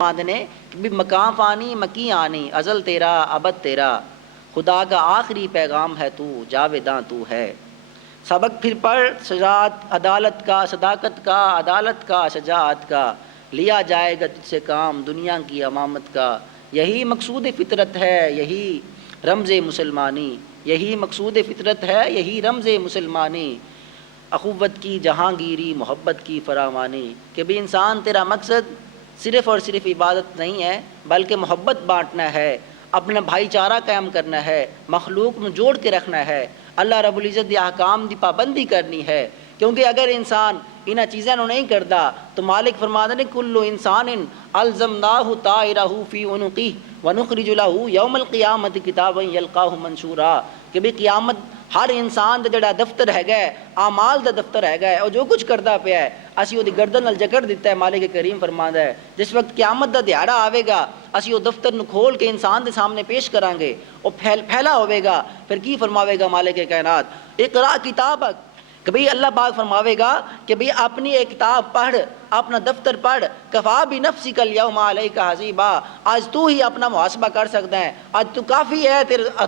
نے کہ مکان فانی مکی آنی ازل تیرا ابد تیرا، خدا کا آخری پیغام ہے تو، جاویداں تو ہے۔ سبق پھر پڑھ شجاعت عدالت کا، صداقت کا، عدالت کا، شجاعت کا، لیا جائے گا تجھ سے کام دنیا کی امامت کا۔ یہی مقصود فطرت ہے، یہی رمز مسلمانی، یہی مقصود فطرت ہے، یہی رمز مسلمانی، اخوت کی جہانگیری محبت کی فراوانی۔ کہ بھی انسان تیرا مقصد صرف اور صرف عبادت نہیں ہے بلکہ محبت بانٹنا ہے، اپنا بھائی چارہ قائم کرنا ہے، مخلوق میں جوڑ کے رکھنا ہے، اللہ رب العزت دی احکام دی پابندی کرنی ہے۔ کیونکہ اگر انسان انہاں چیزیں نہیں کردا تو مالک فرماتے ہیں کل انسان الزمناہ طائرہ فی عنقہ ونخرج لہ یوم القیامت کتابا یلقاہ منشورا۔ کہ بھی قیامت ہر انسان دا جڑا دفتر ہے اعمال دا دفتر ہے اور جو کچھ کردا پیا ہے اسی وہ دی گردن نال جکڑ دیتا ہے۔ مالک کریم فرماندا ہے جس وقت قیامت دا دیہڑا آوے گا اسی وہ دفتر نو کھول کے انسان دے سامنے پیش کران گے، وہ پھیلا ہوئے گا۔ پھر کی فرماوے گا مالک کائنات اقرا کتابک، کہ بھئی اللہ پاک فرماوے گا کہ بھئی اپنی ایک کتاب پڑھ، اپنا دفتر پڑھ، کفا بنفسک الیوم علیک حسیبا، آج تو ہی اپنا محاسبہ کر سکتا ہے، آج تو کافی ہے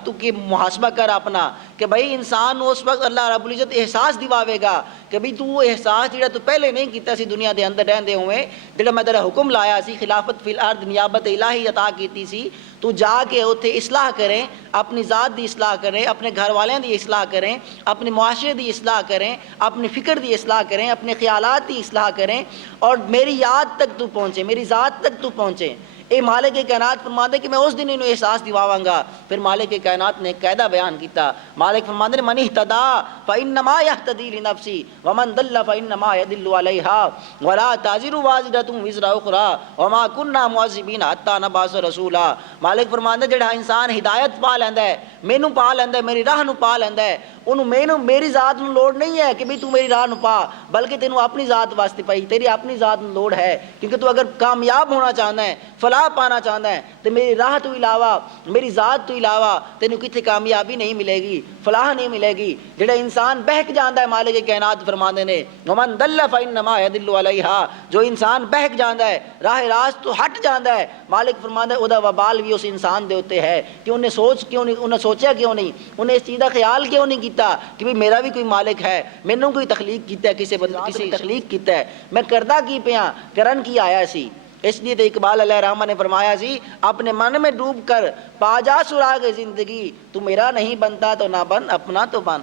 تو کی محاسبہ کر اپنا۔ کہ بھئی انسان اس وقت اللہ رب العزت احساس دیواوے گا کہ بھئی تو وہ احساس جڑا تو پہلے نہیں کیتا سی دنیا دے اندر رہندے ہوئے، جڑا میں تیرا حکم لایا سی خلافت فی الارض نیابت الہی عطا کیتی سی، تو جا کے اتھے اصلاح کریں، اپنی ذات دی اصلاح کریں، اپنے گھر والوں دی اصلاح کریں، اپنے معاشرے دی اصلاح کریں، اپنی فکر دی اصلاح کریں، اپنے خیالات دی اصلاح کریں، اور میری یاد تک تو پہنچے، میری ذات تک تو پہنچے۔ اے مالک کائنات فرماندے کہ میں اس دن انہوں احساس دیواواں گا۔ پھر مالک کائنات نے قاعدہ بیان کیتا، مالک فرماندے من اہتدی فانما یہتدی لنفسی ومن ضل فانما یضل علیہا ولا تزر وازرۃ وزر اخری وما کنا معذبین حتی نبعث رسولا۔ مالک فرماندے جڑا انسان ہدایت پا لیندا ہے، مینوں پا لیندا ہے، میری راہ نو پا لیندا ہے، انہوں میری ذات نو لوڑ نہیں ہے کہ بھی تو میری راہ نو پا، بلکہ تینوں اپنی ذات واسطے پائی، تیری اپنی ذات نو لوڑ ہے۔ کیونکہ تو اگر کامیاب ہونا چاہتا ہے، فلاح پانا چاہتا ہے تو میری راہ تو علاوہ، میری ذات تو علاوہ تینوں کتنے کامیابی نہیں ملے گی، فلاح نہیں ملے گی۔ جڑا انسان بہک جاندا ہے مالک کائنات فرماندے نے ومن ضل فانما یضل علیہا، جو انسان بہک جاندا ہے راہ راست تو ہٹ جاندا ہے، مالک فرماندے او دا وبال بھی اس انسان دے اوتے ہے کہ انہیں سوچیا کیوں نہیں، انہیں اس چیز دا خیال کیوں نہیں کیتا کہ بھی میرا بھی کوئی مالک ہے، مینوں کوئی تخلیق کیتا ہے، کسی تخلیق کیتا ہے، میں کردہ کی پیاں، کرن کی آیا سی۔ اس لیے تو اقبال علیہ الرحمہ نے فرمایا سی اپنے من میں ڈوب کر پا جا سراغ زندگی، تو میرا نہیں بنتا تو نہ بن، اپنا تو بن۔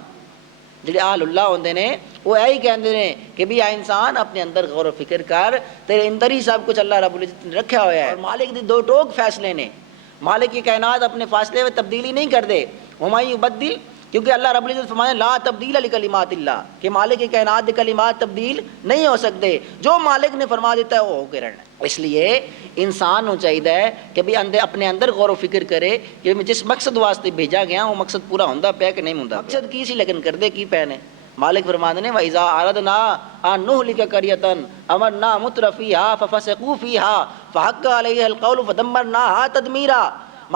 جڑے اہل اللہ ہوندے نے وہ یہی کہندے نے کہ بھی انسان اپنے اندر غور و فکر کر، تیرے اندر ہی سب کچھ اللہ رب العزت نے رکھا ہوا ہے۔ اور مالک دی دو ٹوک فیصلے نے، مالک کی کائنات اپنے فاصلے میں تبدیلی نہیں کر دے، وما یبدل، کیونکہ اللہ رب العزت فرمایا لا تبدیل لکلمات اللہ، کہ مالک کی کائنات کی کلمات تبدیل نہیں ہو سکتے، جو مالک نے فرما دیتا ہے وہ ہو کے رہنا۔ اس لیے انسان کو چاہیے کہ بھی اپنے اندر غور و فکر کرے کہ میں جس مقصد واسطے بھیجا گیا وہ مقصد پورا ہوندا پیا کہ نہیں ہوندا، مقصد کی سی لیکن کردے کی پے نے۔ مالک فرماتے ہیں وَإِذَا أَرَدْنَا أَن نُهْلِكَ قَرْيَةً أَمَرْنَا مُتْرَفِيهَا فَفَسَقُوا فِيهَا فَحَقَّ عَلَيْهَا الْقَوْلُ فَدَمَّرْنَاهَا تَدْمِيرًا۔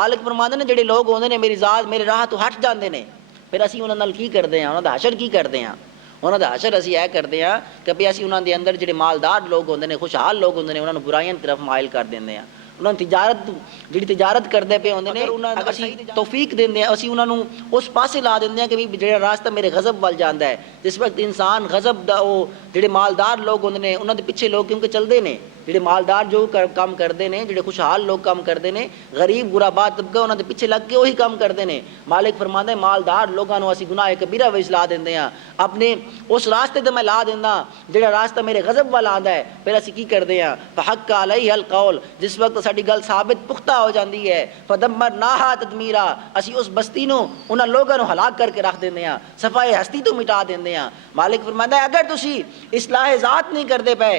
مالک فرماتے ہیں جڑے لوگ ہوندے نے میری ذات میرے راہ تو ہٹ جاندے نے، پھر اسی انہاں نال کی کردے ہیں، انہاں دا حشر کی کردے ہیں، انہاں دا حشر اسی اے کردے ہیں کہ بھی اسی انہاں دے اندر جڑے مالدار لوگ ہوندے نے، خوشحال لوگ ہوندے نے، انہاں نوں برائیاں کی طرف مائل کر دیندے ہیں۔ انہاں تجارت جڑی تجارت کردے پے ہوندے نے انہاں نوں اسی توفیق دیندے ہیں، اسی انہاں نوں اس پاسے لا دیندے ہیں کہ بھی جڑا راستہ میرے غضب وال جاندا ہے۔ جس وقت انسان غضب دا او جڑے مالدار لوگ ہوندے نے انہاں دے پیچھے لوگ کیونکہ چلدے نے، جڑے مالدار جو کام کردے نے، جڑے خوشحال لوگ کام کردے نے، غریب غربا طبقہ انہاں دے پیچھے لگ کے وہی کام کردے نے۔ مالک فرماندا ہے مالدار لوگاں نوں اسی گناہ کبیرہ وچ لا دیندے ہیں، اپنے اس راستے تے میں لا دیندا جڑا راستہ میرے غضب والا آندا ہے، پھر اسی کی کردے ہیں فحق علیہ القول، جس وقت ساڈی گل ثابت پختہ ہو جاندی ہے فدمرناہا تدمیرا، اسی اس بستی نوں انہاں لوگاں نوں ہلاک کر کے رکھ دیندے ہیں، صفائے ہستی تو مٹا دیندے ہیں۔ مالک فرماندا ہے اگر تسی اصلاح ذات نہیں کردے پے،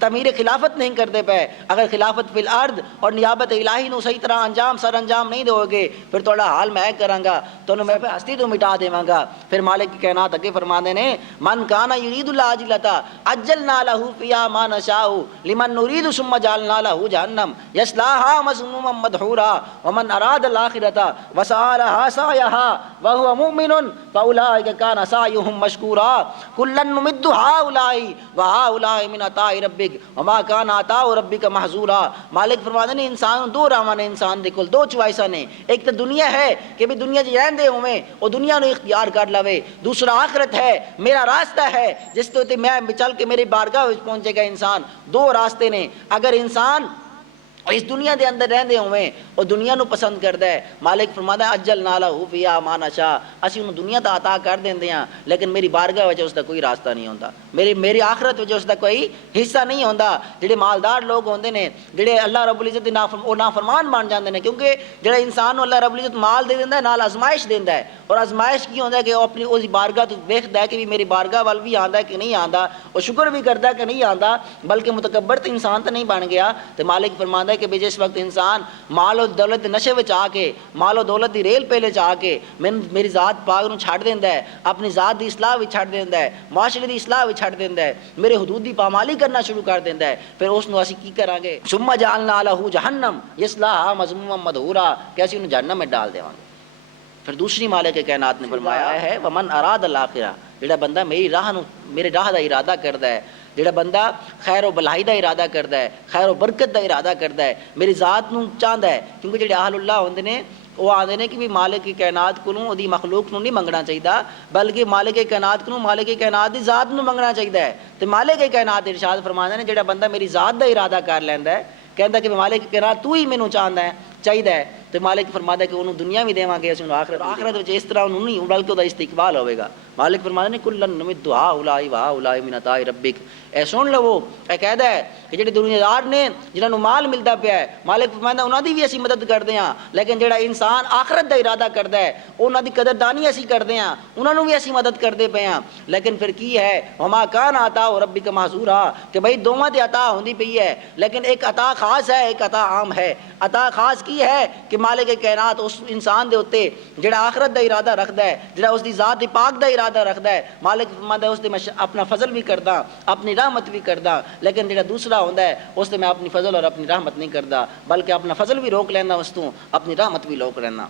تعمیر خلافت نہیں کردے پے، اگر خلافت فی الارض اور نیابت الہی نو صحیح طرح سر انجام نہیں دو گے، پھر تہاڈا حال میں کراں گا، تانوں میں ہستی تو مٹا دیواں گا۔ پھر مالک کی کائنات اگے فرماندے نے من کان یرید العاجلۃ عجلنا له فیہا ما نشاء لمن نرید ثم جعلنا له جہنم یصلاها مذموما مدحورا ومن اراد الآخرۃ وسعى لها سعیها وهو مؤمن فاولئک کان سعیهم مشکورا کلا نمد هؤلاء وهؤلاء من عطاء ربک وما کان عطا ربک محظورا، مالک فرماتے ہیں انسان دو راواں نے انسان دے کول، دو چوائساں نے، ایک تو دنیا ہے کہ بھی دنیا جی رہندے ہوئے وہ دنیا نو اختیار کر لوے، دوسرا آخرت ہے میرا راستہ ہے جس تے میں چل کے میری بارگاہ وچ پہنچے گا انسان۔ دو راستے نے، اگر انسان اس دنیا دے اندر رہندے ہوئے وہ دنیا نو پسند کردا ہے، مالک فرماتا ہے اجل نالا ہو فیا ما نشاء، اسی انہوں دنیا تا عطا کر دیندے ہیں لیکن میری بارگاہ وچ اس دا کوئی راستہ نہیں ہوندا، میری آخرت وچ اس دا کوئی حصہ نہیں ہوندا۔ جڑے مالدار لوگ ہوندے نے، جڑے اللہ رب العزت دے نافرمان بن جاندے نے، کیونکہ جڑا انسان نو اللہ رب العزت مال دے دیندا ہے نال آزمائش دیندا ہے، اور آزمائش کی ہوندا ہے کہ وہ اپنی اس بارگاہ تو دیکھدا ہے کہ بھی میری بارگاہ وال بھی آندا ہے کہ نہیں آندا، وہ شکر بھی کردا ہے کہ نہیں آندا، بلکہ متکبر تو انسان تو نہیں بن گیا۔ تو مالک فرماندا ہے کہ بھی جس وقت انسان مال و دولت دے نشے وچ آ کے، مال و دولت دی ریل پیلے چ آ کے میری ذات پاک نو چھڈ دیندا ہے، اپنی ذات دی اصلاح وچ چھڈ دیندا ہے، معاشرے دی اصلاح وچ چھڈ دیندا ہے، میرے حدود دی پامالی کرنا شروع کر دیندا ہے، پھر اس نو اسی کی کران گے؟ ثم جعلنا له جہنم یصلاها مذموما مدحورا، کہ اسی انہوں جہنم میں ڈال دیواں گے۔ پھر دوسری مالک کائنات نے فرمایا ہے ومن اراد الاخرہ، جڑا بندہ میرے راہ دا ارادہ کردا ہے، جڑا بندہ خیر و بھلائی دا ارادہ کردا ہے، خیر و برکت دا ارادہ کردا ہے، میری ذات نو چاہندا ہے، کیونکہ جڑے اہل اللہ ہوندے نے وہ آندے نے کہ بھی مالک کی کائنات کو دی مخلوق نو نہیں منگنا چاہیے بلکہ مالک کائنات کو مالک کائنات دی ذات نو منگنا چاہیے ہے۔ تو مالک کائنات ارشاد فرماندے نے جڑا بندہ میری ذات دا ارادہ کر لیندا ہے، کہندا کہ مالک کائنات تو ہی مینوں چاہندا ہے چاہیے ہے، تو مالک فرماتا ہے کہ انہوں دنیا بھی دیواں گے، اسوں آخرت وچ اس طرح انہوں نہیں بلکہ دا استقبال ہوے گا۔ مالک فرماتے ہیں کلن نمد ہؤلاء وہؤلاء من عطاء ربک، اے سن لو اے قاعدہ ہے کہ جڑے دنیا دار نے جنہاں نو مال ملدا پیا ہے، مالک فرماتا ہے انہاں دی بھی اسی مدد کردے ہاں، لیکن جڑا انسان آخرت دا ارادہ کردا ہے انہاں دی قدردانی اسی کردے ہاں، انہاں نو بھی اسی مدد کردے پے ہاں، لیکن پھر کی ہے وما کان عطاء ربک محظورا، کہ بھئی دوواں تے عطا ہوندی پئی ہے لیکن ایک عطا خاص ہے ایک عطا عام ہے۔ عطا خاص کی ہے کہ مالک کائنات اس انسان دے اوتے جڑا آخرت دا ارادہ رکھدا ہے، جڑا اس دی ذات پاک دا ارادہ رکھدا ہے، مالک فرماتا ہے اس تے میں اپنا فضل بھی کردا، اپنی رحمت بھی کردا، لیکن جڑا دوسرا ہوندا ہے اس تے میں اپنی فضل اور اپنی رحمت نہیں کردا بلکہ اپنا فضل بھی روک لینا، اس تو اپنی رحمت بھی روک لینا۔